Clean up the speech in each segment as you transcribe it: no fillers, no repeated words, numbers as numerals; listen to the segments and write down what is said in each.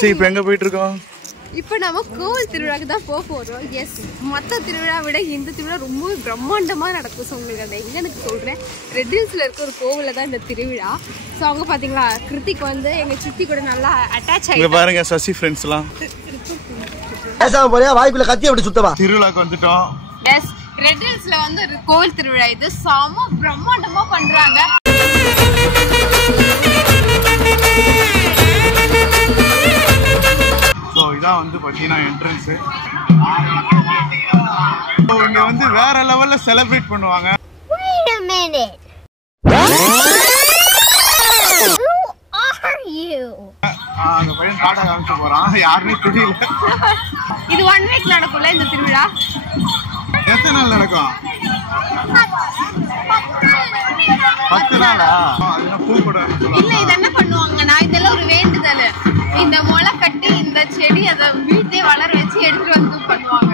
சசி இப்போ எங்க போயிட்டு இருக்கோம்? இப்போ நம்ம கோவில் திருவிழாக்கு தான் போக போறோம். எஸ், மற்ற திருவிழா விட இந்த திருவிழா ரொம்ப பிரம்மாண்டமா நடக்கும். ஸோ உங்களுக்கு அதை எங்க எனக்கு சொல்றேன், ரெட் ஹில்ஸ்ல இருக்க ஒரு கோவில தான் இந்த திருவிழா. ஸோ அவங்க பாத்தீங்களா, கிருத்திக் வந்து எங்க சித்தி கூட நல்லா அட்டாச் ஆகி பாருங்க சசி ஃப்ரெண்ட்ஸ்லாம் வாய்க்குள்ள கத்தி அப்படி சுத்தமா திருவிழாக்கு வந்துட்டோம். எஸ், ரெட் ஹில்ஸ்ல வந்து ஒரு கோவில் திருவிழா இது செம பிரம்மாண்டமா பண்றாங்க. ஸோ இதான் வந்து பார்த்தீங்கன்னா என்ட்ரன்ஸு. இங்கே வந்து வேற லெவலில் செலிப்ரேட் பண்ணுவாங்க. அந்த பையன் டாடா காமிச்சு போறான், யாருமே தெரியல. இது 1 வீக் நடக்கும்ல இந்த திருவிழா? எத்தனை நாள் நடக்கும்? 10 நாளா? பூ கூட இல்ல, இது என்ன பண்ணுவாங்கன்னா, இதெல்லாம் ஒரு வேண்டுதல். இந்த முளை கட்டி இந்த செடி அதை வீட்டே வளர வச்சு எடுத்துட்டு வந்து பண்ணுவாங்க.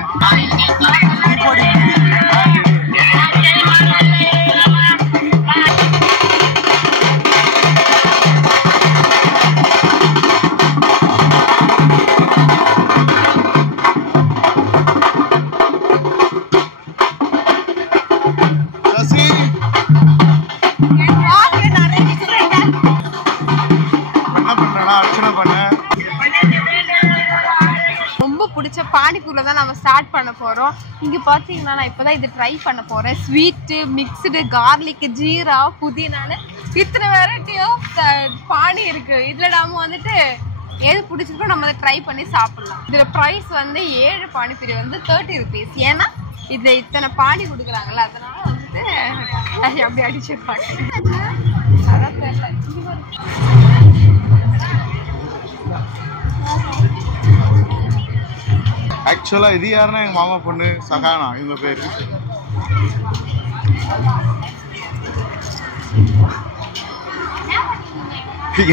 பானிபூரில தான் நம்ம ஸ்டார்ட் பண்ண போறோம். இங்க பாத்தீங்கன்னா நான் இப்பதான் இது ட்ரை பண்ண போறேன். ஸ்வீட், மிக்ஸ்டு, கார்லிக், ஜீரா, புதினான்னு இத்தனை வெரைட்டி ஆஃப் பானி இருக்கு. இதுல நாம வந்துட்டு எது பிடிச்சிருக்கோ நம்ம அதை ட்ரை பண்ணி சாப்பிடலாம். இதுல பிரைஸ் வந்து 7 பானிபூரி வந்து 30 rupees. ஏன்னா இதுல இத்தனை பானி கொடுக்குறாங்கல்ல, அதனால வந்துட்டு அப்படி அடிச்சிருப்பாங்க. அதான் தெரியல. ஆக்சுவலா இது யாருன்னா எங்க மாமா பொண்ணு சகானா, இவங்க பேரு.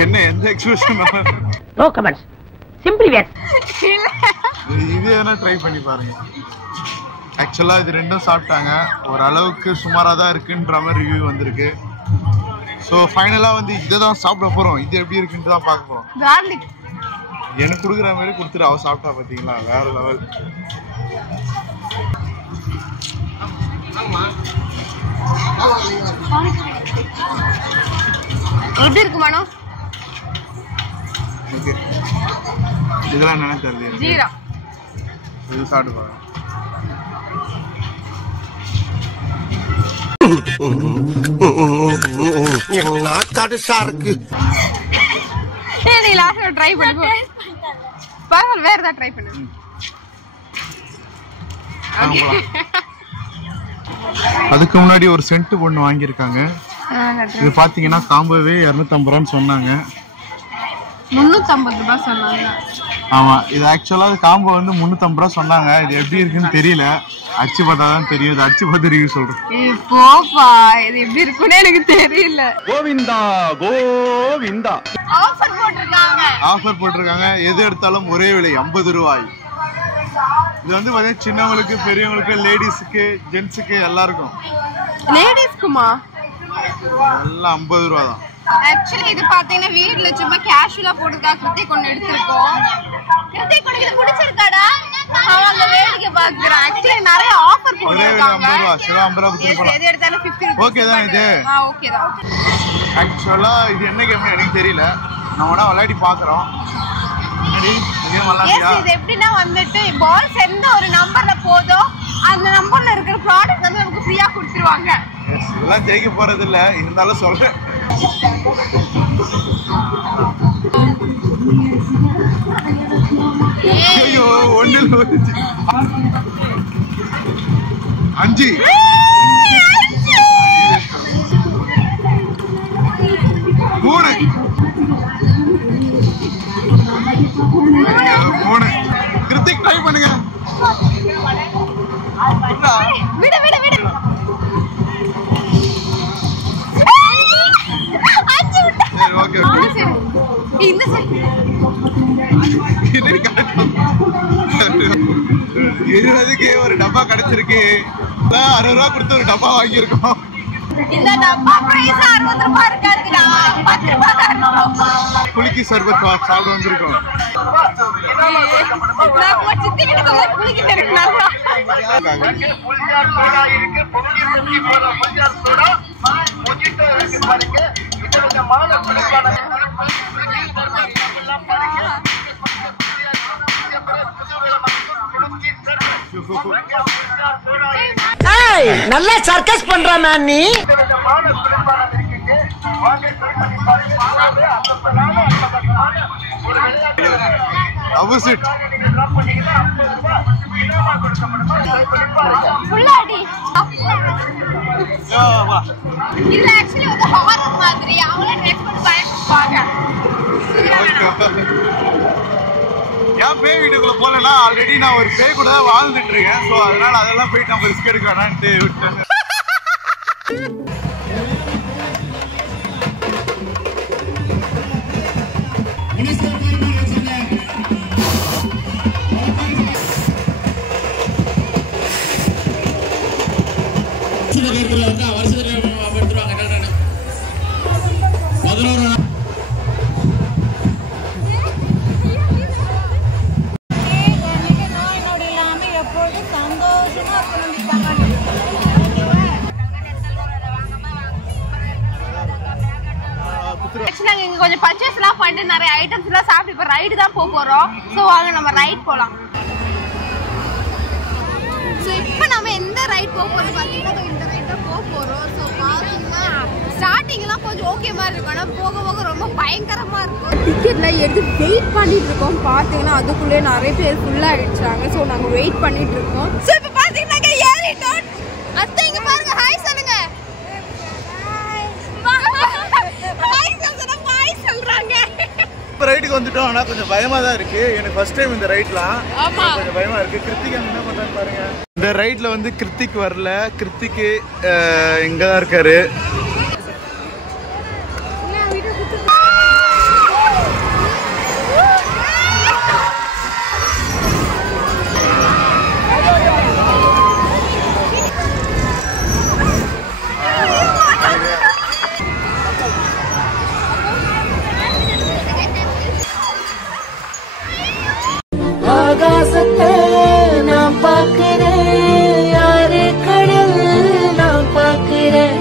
என்ன எந்த எக்ஸ்பிரஷன்? நோ கமெண்ட்ஸ், சிம்பிளி வேர். இது என்ன ட்ரை பண்ணி பாருங்க. ஆக்சுவலா இது ரெண்டும் சாப்பிட்டாங்க, ஒரு அளவுக்கு சுமாரா தான் இருக்குன்ற மாதிரி ரிவ்யூ வந்திருக்கு. ஸோ ஃபைனலா வந்து இதை தான் சாப்பிட போறோம். இது எப்படி இருக்குன்னு தான் பார்க்க போறோம். கார்லிக் எனக்கு கொடுக்குற மாதிரி கொடுத்துட்டு அவ சாப்பிட்டா பார்த்தீங்களா, வேற லெவல். எப்படி இருக்கு மனோ? ஓகே, இதெல்லாம் என்ன தெரியல. ஜீரா இது சாப்பிட்டு பாருங்க. நீ லாஸ்ட்ல ட்ரை பண்ணு. பரவாயில்ல, வேற ஏதாவது ட்ரை பண்ணு. அதுக்கு முன்னாடி ஒரு சென்ட் ஒன்று வாங்கியிருக்காங்க. இது பார்த்தீங்கன்னா காம்போவே 250 ரூபான்னு சொன்னாங்க. 350 ரூபாய் சொன்னாங்க. ஆமா, இது ஆக்சுவலாக காம்போ வந்து 350 ரூபா சொன்னாங்க. இது எப்படி இருக்குன்னு தெரியல, அடிச்சு பார்த்தா தான் தெரியும். இது அடிச்சு பார்த்து ரிவ்யூ சொல்றேன். போப்பா, இது எப்படி இருக்குன்னு எனக்கு தெரியல. கோவிந்தா கோவிந்தா. ஆஃபர் போட்டிருக்காங்க. ஆஃபர் போட்டிருக்காங்க. எது எடுத்தாலும் ஒரே விலை 50 ரூபாய். இது வந்து பார்த்தீங்கன்னா சின்னவங்களுக்கு, பெரியவங்களுக்கு, லேடிஸுக்கு, ஜென்ஸுக்கு எல்லாருக்கும். லேடிஸ்க்குமா? எல்லாம் 50 ரூபா தான். ஆக்சுவலி இது பாத்தீங்கன்னா வீட்ல சும்மா கேஷுவலா போட்டுக்கா. கிருத்திக் ஒண்ணு எடுத்திருக்கோம். கிருத்திக் உனக்கு இது பிடிச்சிருக்காடா? அவங்க வேடிக்கை பாக்குறான். ஆக்சுவலி நிறைய ஆஃபர் போட்டுருக்காங்க. 50 ரூபா, சிவா 50 ரூபா கொடுத்துருப்பாங்க. எது எடுத்தாலும் 50 rupees. ஓகே தான் இது. ஓகே தான். ஆக்சுவலா இது என்ன கேம்னு எனக்கு தெரியல. நம்ம வேணா விளையாடி பாக்குறோம். இது எப்படின்னா வந்துட்டு பால்ஸ் எந்த ஒரு நம்பர்ல போதோ அந்த நம்பர்ல இருக்கிற ப்ராடக்ட் வந்து நமக்கு ஃப்ரீயா கொடுத்துருவாங்க. இதெல்லாம் ஜெயிக்க போறது இல்ல, இருந்தாலும் சொல்றேன். ஐயோ, 1 5 3 கிருத்திக் ட்ரை பண்ணுங்க. விடு விடு விடு. Okay okay. இந்த சைடு 20க்கு ஒரு டப்பா கிடைச்சிருக்கு. 60 ரூபா கொடுத்து ஒரு டப்பா வாங்கியிருக்கோம். இந்த டப்பா பிரைஸ் 60 ரூபாய் இருக்காதுடா 10 ரூபாய் தான் இருக்கும். புளிக்கி சர்பத் சாப்பிட வந்திருக்கோம். நான் போய் சித்தி கிட்ட போய் புளிக்கி தெரியுங்களா? நல்லா சர்க்கஸ் பண்ற மேன் நீ. ஆப்போசிட் ஃபுல்லாடி இல்ல एक्चुअली வந்து ஹாரர் மாதிரி அவங்களே ட்ரெஸ் பண்ணி பயப்படுவாங்க. ஏன் பேய் வீட்டுக்குள்ள போலன்னா ஆல்ரெடி நான் ஒரு பேய் கூட தான் வாழ்ந்துட்டு இருக்கேன். ஸோ அதனால அதெல்லாம் போயிட்டு நம்ம ரிஸ்க் எடுக்க வேணான்ட்டு விட்டேன். நாங்க இங்க கொஞ்சம் பர்ச்சேஸ் எல்லாம் பண்ணிட்டு நிறைய ஐட்டம்ஸ் எல்லாம் சாப்பிட்டு இப்ப ரைடு தான் போறோம். சோ வாங்க நம்ம ரைட் போலாம். சோ இப்போ நம்ம எந்த ரைட் போறோம் பாத்தீங்கன்னா இந்த ரைட் தான் போறோம். சோ பாத்தீங்கன்னா ஸ்டார்டிங்லாம் கொஞ்சம் ஓகே மாதிரி இருக்கும். ஆனா போக போக ரொம்ப பயங்கரமா இருக்கும். டிக்கெட்ல எடுத்து வெயிட் பண்ணிட்டு இருக்கோம். பாத்தீங்கன்னா அதுக்குள்ளே நிறைய பேர் ஃபுல்லா ஆயிடுச்சாங்க. சோ நாங்க வெயிட் பண்ணிட்டு இருக்கோம். சோ இப்போ பாத்தீங்கன்னா நாங்க ஏறிட்டோம். அத்தை இங்க பாருங்க ஹாய் சொல்லுங்க. ரைட்டுக்கு வந்துட்டோம். ஆனால் கொஞ்சம் பயமா தான் இருக்கு. எனக்கு ஃபர்ஸ்ட் டைம் இந்த ரைட்லாம் கொஞ்சம் பயமா இருக்கு. கிருத்திக் என்ன பண்றான்னு பாருங்க. இந்த ரைட்ல வந்து கிருத்திக் வரல. கிருத்திக் இங்க தான் இருக்காரு. ஆகாசத்தை நான் பார்க்கிறேன், யாரு கடல் நான் பார்க்கிறேன்.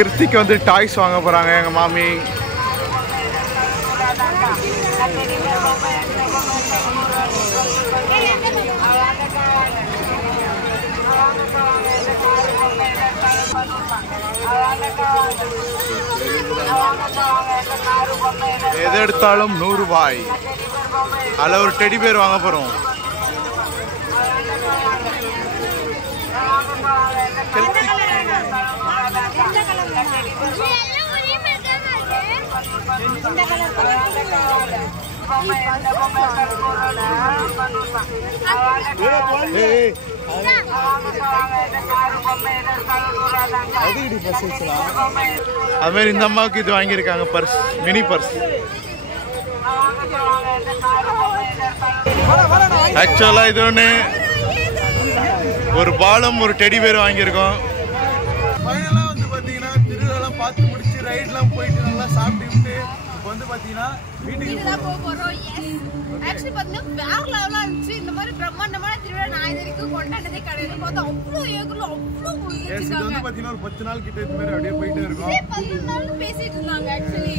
கிருத்திக்கு வந்து டாய்ஸ் வாங்க போறாங்க எங்க மாமி. எது எடுத்தாலும் 100 ரூபாய். அதில் ஒரு டெடி பேர் வாங்க போறோம். அது மாதிரி இந்த அம்மாவுக்கு இது வாங்கியிருக்காங்க பர்ஸ், மினி பர்ஸ். ஆக்சுவலா இது ஒன்று ஒரு பாலம் ஒரு டெடி பேர் வாங்கியிருக்கோம். ஃபைனலாக வந்து பார்த்தீங்கன்னா திருவிழாலாம் பார்த்து முடிச்சு ரைட்லாம் போயிட்டு நல்லா சாப்பிட்டு இப்போ வந்து பார்த்தீங்கன்னா வீட்டுக்கு தான் போக போறோம். ஆக்சுவலி பார்த்தீங்கன்னா வேற லெவலாக இருந்துச்சு. இந்த மாதிரி பிரம்மாண்டமான திருவிழா நான் இது வரைக்கும் கொண்டாடினதே கிடையாது. பார்த்தா அவ்வளோ ஏகுல அவ்வளோ இது வந்து பார்த்தீங்கன்னா ஒரு 10 நாள் கிட்ட இது மாதிரி அப்படியே போயிட்டே இருக்கும். 10 நாள் பேசிட்டு இருந்தாங்க ஆக்சுவலி.